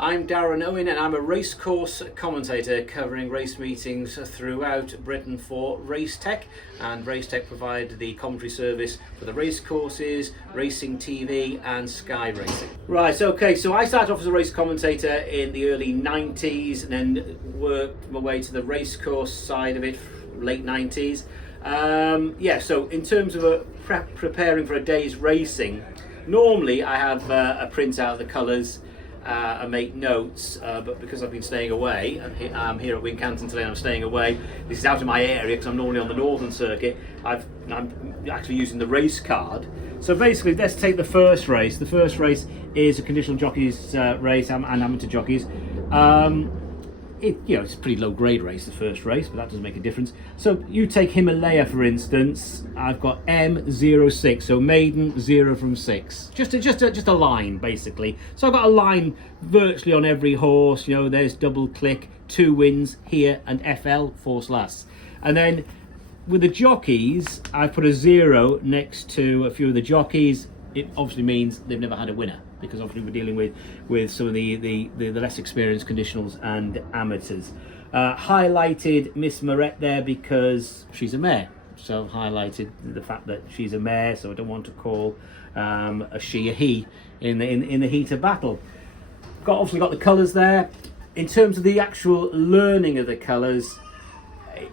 I'm Darren Owen and I'm a racecourse commentator covering race meetings throughout Britain for Racetech, and Racetech provide the commentary service for the racecourses, Racing TV and Sky Racing. Right, okay, so I started off as a race commentator in the early 90s and then worked my way to the racecourse side of it, late 90s. So in terms of preparing for a day's racing, normally I have a print out of the colours, I make notes, but because I've been staying away, and I'm here at Wincanton today and I'm staying away, this is out of my area because I'm normally on the Northern Circuit, I'm actually using the race card. So basically, let's take the first race. The first race is a conditional jockeys race and amateur jockeys. It's a pretty low grade race, the first race, but that doesn't make a difference. So you take Himalaya for instance. I've got M06, so maiden 0 from 6. Just a line basically. So I've got a line virtually on every horse. You know, there's double click, 2 wins here, and FL 4 last. And then with the jockeys, I've put a 0 next to a few of the jockeys. It obviously means they've never had a winner, because obviously we're dealing with some of the less experienced conditionals and amateurs. Highlighted Miss Moret there because she's a mare, so highlighted the fact that she's a mare, so I don't want to call a she a he in the heat of battle. Obviously got the colours there. In terms of the actual learning of the colours,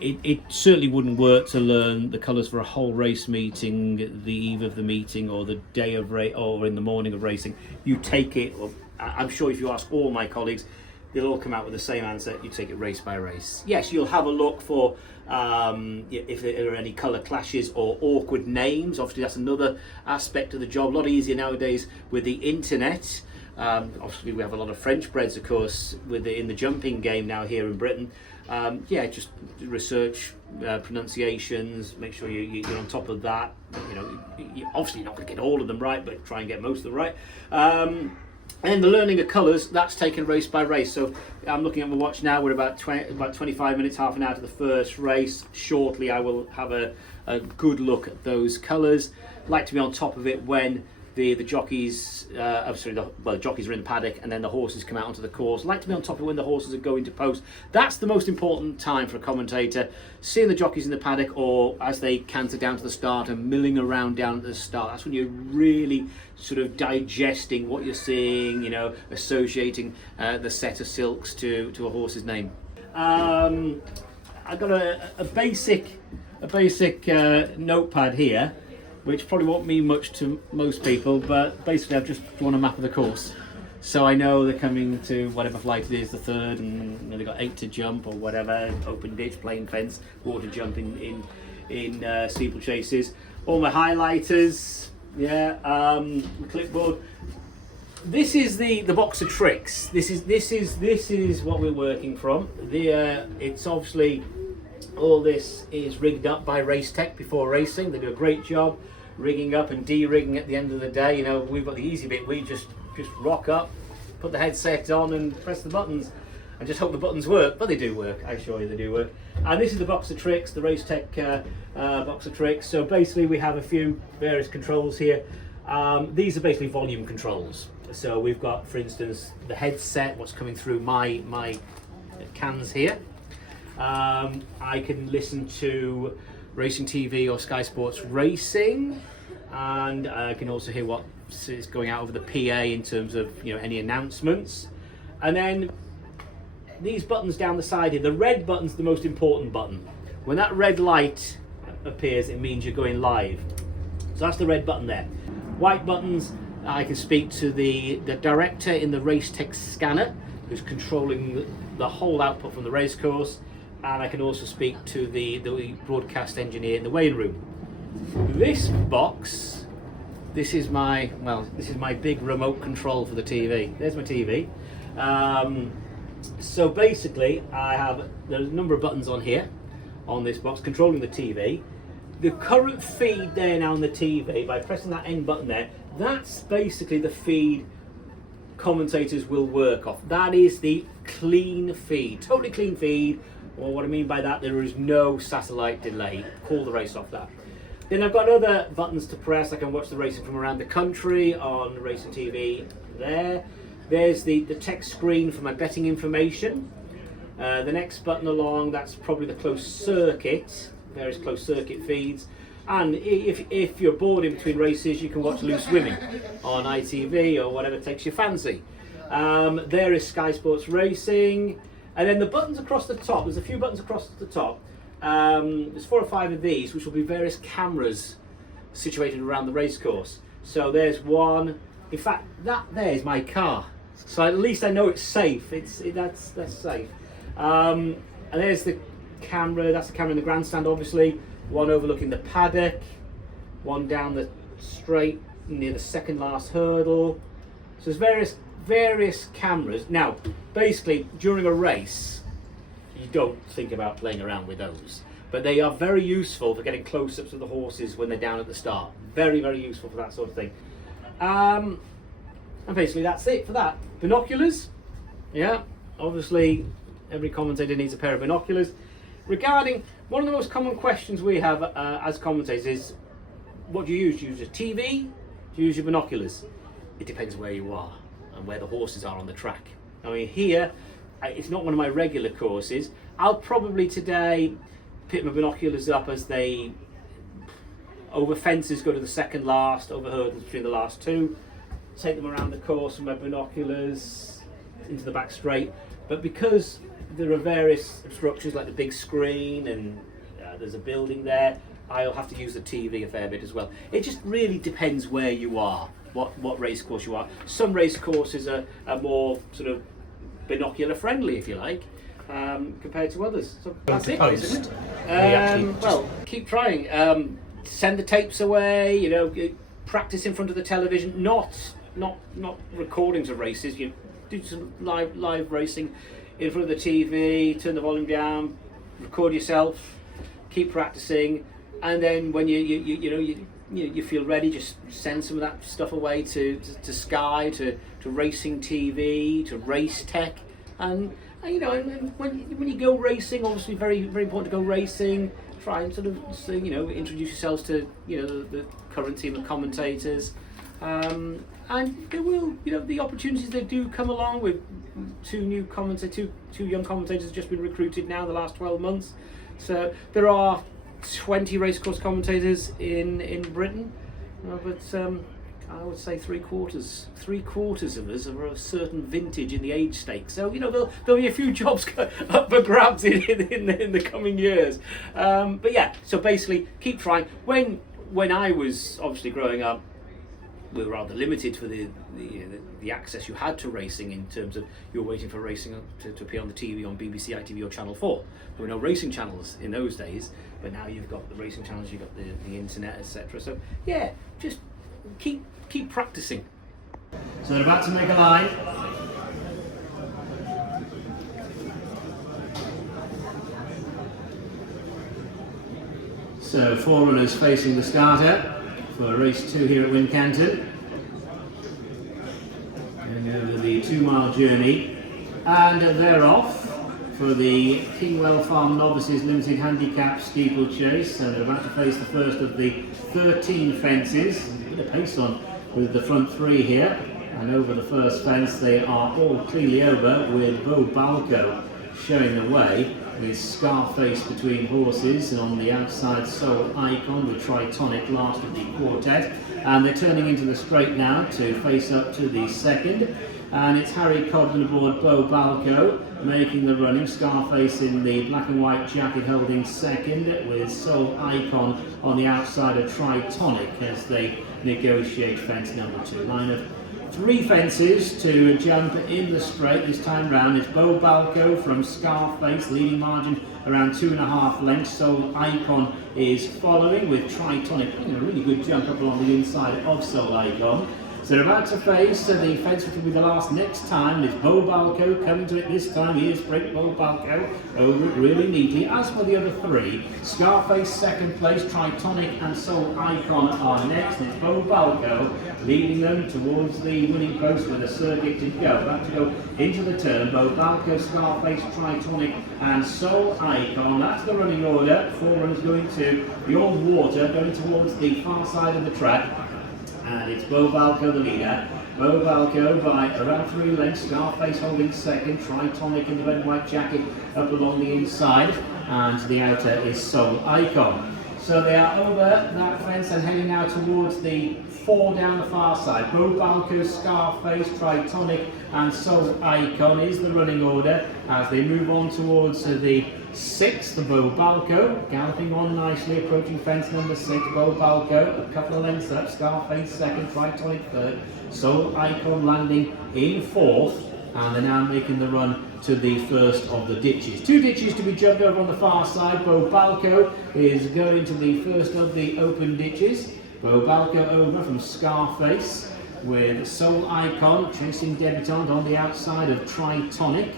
it certainly wouldn't work to learn the colours for a whole race meeting, the eve of the meeting, or the day of race, or in the morning of racing. You take it, or I'm sure if you ask all my colleagues, they'll all come out with the same answer. You take it race by race. Yes, you'll have a look for if there are any colour clashes or awkward names. Obviously, that's another aspect of the job. A lot easier nowadays with the internet. Obviously, we have a lot of French breds, of course, in the jumping game now here in Britain. Just research pronunciations, make sure you're on top of that. Obviously you're not going to get all of them right, but try and get most of them right. And the learning of colours, that's taken race by race. So I'm looking at my watch now, we're about 25 minutes, half an hour to the first race. Shortly I will have a good look at those colours. Like to be on top of it when the jockeys, the jockeys are in the paddock and then the horses come out onto the course. Like to be on top of when the horses are going to post. That's the most important time for a commentator, seeing the jockeys in the paddock or as they canter down to the start and milling around down at the start. That's when you're really sort of digesting what you're seeing, associating the set of silks to a horse's name. I've got a basic notepad here, which probably won't mean much to most people, but basically I've just drawn a map of the course. So I know they're coming to whatever flight it is, the third, and they've got 8 to jump or whatever, open ditch, plain fence, water jump in steeplechases. All my highlighters, clipboard. This is the box of tricks. This is what we're working from. It's obviously, all this is rigged up by Racetech before racing. They do a great job rigging up and de-rigging at the end of the day. We've got the easy bit. We just rock up, put the headset on and press the buttons and just hope the buttons work. But they do work, I assure you they do work. And this is the box of tricks, the Racetech box of tricks. So basically we have a few various controls here. These are basically volume controls. So we've got, for instance, the headset, what's coming through my cans here. I can listen to Racing TV or Sky Sports Racing, and I can also hear what is going out over the PA in terms of any announcements. And then these buttons down the side here, the red button's the most important button. When that red light appears, it means you're going live. So that's the red button there. White buttons, I can speak to the director in the Racetech scanner, who's controlling the whole output from the racecourse. And I can also speak to the broadcast engineer in the weighing room. This box, this is my big remote control for the TV. There's my TV. So basically, there's a number of buttons on here, on this box, controlling the TV. The current feed there now on the TV, by pressing that end button there, that's basically the feed commentators will work off. That is the clean feed, totally clean feed. Well, what I mean by that, there is no satellite delay. Call the race off that. Then I've got other buttons to press. I can watch the racing from around the country on Racing TV there. There's the text screen for my betting information. The next button along, that's probably the closed circuit, various closed circuit feeds. And if you're bored in between races, you can watch Loose Swimming on ITV or whatever takes your fancy. There is Sky Sports Racing. And then the buttons across the top, there's a few buttons across the top. There's 4 or 5 of these, which will be various cameras situated around the racecourse. So there's one. In fact, that there is my car. So at least I know it's safe. That's safe. And there's the camera. That's the camera in the grandstand, obviously. One overlooking the paddock. One down the straight near the second last hurdle. So there's various cameras. Now, basically, during a race, you don't think about playing around with those. But they are very useful for getting close-ups of the horses when they're down at the start. Very, very useful for that sort of thing. And basically that's it for that. Binoculars, yeah, obviously every commentator needs a pair of binoculars. Regarding, one of the most common questions we have as commentators is, what do you use? Do you use a TV? Do you use your binoculars? It depends where you are and where the horses are on the track. I mean, here, it's not one of my regular courses. I'll probably today pick my binoculars up as they, over fences, go to the second last, over hurdles between the last two, take them around the course with my binoculars into the back straight. But because there are various obstructions like the big screen and there's a building there, I'll have to use the TV a fair bit as well. It just really depends where you are, what race course you are. Some race courses are more sort of binocular friendly, if you like, compared to others. So that's it, isn't it? Well, keep trying. Send the tapes away. You know, practice in front of the television. Not recordings of races. You do some live racing in front of the TV. Turn the volume down. Record yourself. Keep practicing, and then when you feel ready, just send some of that stuff away to Sky, to Racing TV, to Race Tech, and when you go racing, obviously very very important to go racing. Try and sort of introduce yourselves to the current team of commentators, and there will the opportunities they do come along with two young commentators have just been recruited now in the last 12 months. So there are 20 racecourse commentators in Britain, but I would say three quarters of us are a certain vintage in the age stakes. So there'll be a few jobs up for grabs in the coming years. But yeah, so basically keep trying. When I was obviously growing up, we were rather limited for the access you had to racing, in terms of you were waiting for racing to appear on the TV on BBC, ITV or Channel 4. There were no racing channels in those days, but now you've got the racing channels, you've got the internet, etc. So yeah, just keep practicing. So they're about to make a line. So 4 runners facing the starter for race 2 here at Wincanton. Going over the 2-mile journey, and they're off for the Kingwell Farm Novices Limited Handicap Steeplechase. So they're about to face the first of the 13 fences. A bit of pace on with the front 3 here, and over the first fence they are all cleanly over, with Bo Balco showing the way, with Scarface between horses, and on the outside Soul Icon with Tritonic last of the quartet. And they're turning into the straight now to face up to the second, and it's Harry Cobden aboard Bo Balco making the running. Scarface in the black and white jacket holding second, with Soul Icon on the outside of Tritonic as they negotiate fence number 2. Line of 3 fences to jump in the straight this time round. It's Bo Balco from Scarface, leading margin around 2.5 lengths. Soul Icon is following, with Tritonic making a really good jump up along the inside of Soul Icon. So they're about to face the fence, which will be the last next time, and it's Bo Balco coming to it this time. Here's Sprint Bo Balco over it really neatly, as for the other 3. Scarface second place, Tritonic and Soul Icon are next. It's Bo Balco leading them towards the winning post with a circuit to go. About to go into the turn. Bo Balco, Scarface, Tritonic and Soul Icon. That's the running order. 4 runners going to the old water, going towards the far side of the track. And it's Bo Balco the leader, Bobalco by around 3 lengths, Scarface holding second, Tritonic in the red and white jacket up along the inside, and to the outer is Soul Icon. So they are over that fence and heading now towards the 4 down the far side. Bobalco, Scarface, Tritonic and Soul Icon is the running order as they move on towards the 6th, Bobalco, galloping on nicely, approaching fence number 6, Bobalco, a couple of lengths up, Scarface second, Tritonic third, Soul Icon landing in 4th, and they're now making the run to the first of the ditches. 2 ditches to be jumped over on the far side. Bobalco is going to the first of the open ditches. Bobalco over from Scarface with Soul Icon chasing Debutante on the outside of Tritonic.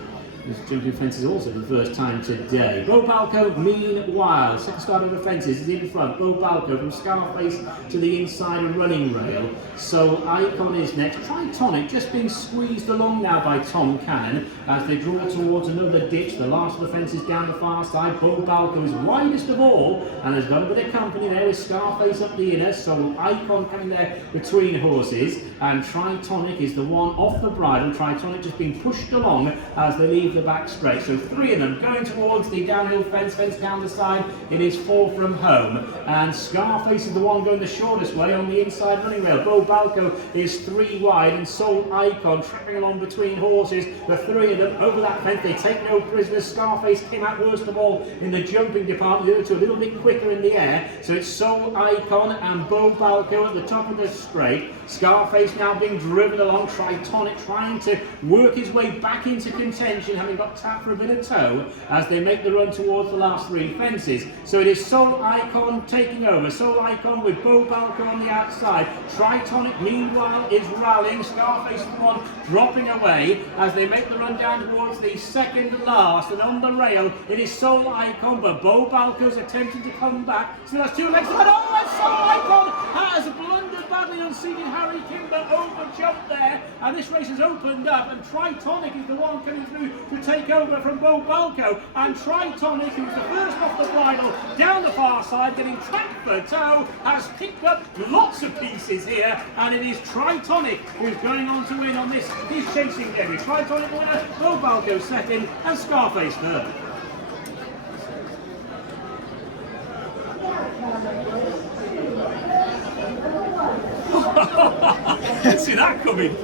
This jumping fences also for the first time today. Bobalco, meanwhile, second start of the fences is in front. Bobalco from Scarface to the inside of running rail. So Icon is next. Tritonic just being squeezed along now by Tom Cannon as they draw towards another ditch. The last of the fences down the far side. Bobalco is widest of all and has got a bit of company there with Scarface up the inner. So Icon coming there between horses, and Tritonic is the one off the bridle. Tritonic just being pushed along as they leave the back straight. So 3 of them going towards the downhill fence down the side. It is 4 from home, and Scarface is the one going the shortest way on the inside running rail. Bobalco is 3 wide, and Soul Icon trapping along between horses. The 3 of them over that fence. They take no prisoners. Scarface came out worst of all in the jumping department. The other 2 a little bit quicker in the air. So it's Soul Icon and Bobalco at the top of the straight. Scarface now being driven along. Tritonic trying to work his way back into contention, having got tapped for a bit of toe as they make the run towards the last 3 fences. So it is Soul Icon taking over. Soul Icon with Bobalco on the outside. Tritonic meanwhile is rallying. Scarface is the one dropping away as they make the run down towards the second last, and on the rail it is Soul Icon, but Bobalco's attempting to come back. So that's 2 legs, and oh, and Soul Icon has blundered badly on seeing Harry Kimber over jumped there, and this race has opened up, and Tritonic is the one coming through to take over from Bobalco, and Tritonic, who's the first off the bridle down the far side, getting trapped for toe, has picked up lots of pieces here, and it is Tritonic who's going on to win on this his chasing debut. Tritonic winner, Bobalco second, and Scarface third. Didn't see that coming.